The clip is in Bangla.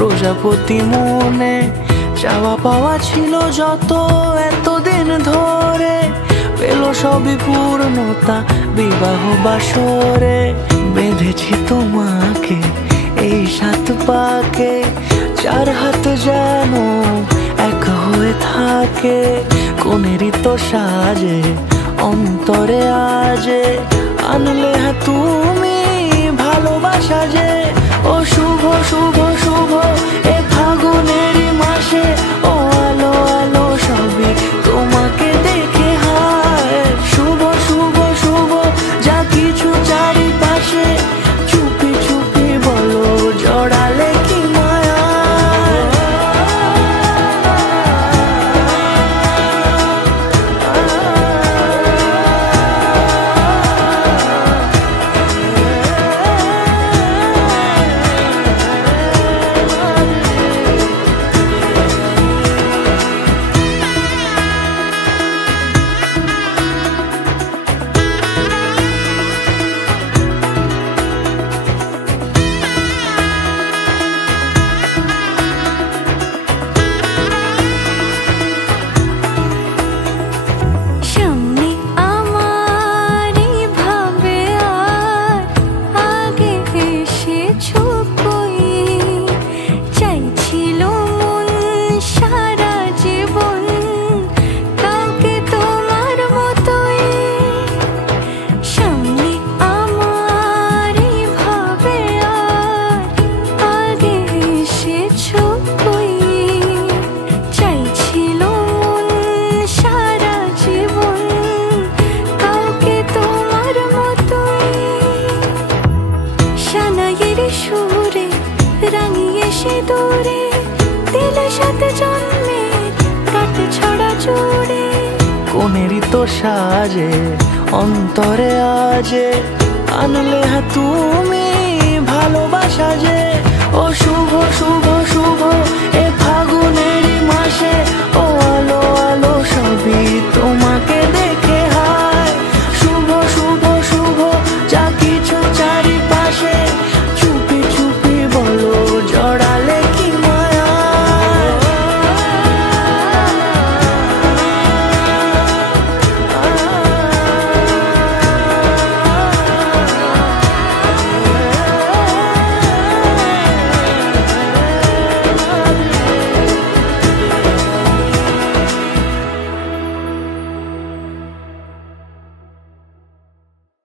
প্রজাপতি মনে চাওয়া পাওয়া ছিল যত এতদিন ধরে, পেল সবই পূর্ণতা বিবাহ বাসরে। বেঁধেছি তোমাকে এই 7 পাকে, 4 হাত যেন এক হয়ে থাকে। কোনেরই তো সাজে অন্তরে আজে, আনলে হ্যাঁ তুমি ভালোবাসা যে। ও শুভ শুভ শুভ এ ফাগুনেরই মাসে, ও আলো আলো সবই তোমাকে দেখে হায়। শুভ শুভ শুভ যা কিছু চারিপাশে, চুপি চুপি বলো জড়ালে কি মায়া। সুরে রাঙিয়ে সে দূরে দিলে 7 জন্মের কাট ছড়া জুড়ে। কোনেরই তো সাজে অন্তরে আজে, আনলে হ্যাঁ তুমি ভালোবাসা যে। ও শুভ শুভ শুভ এ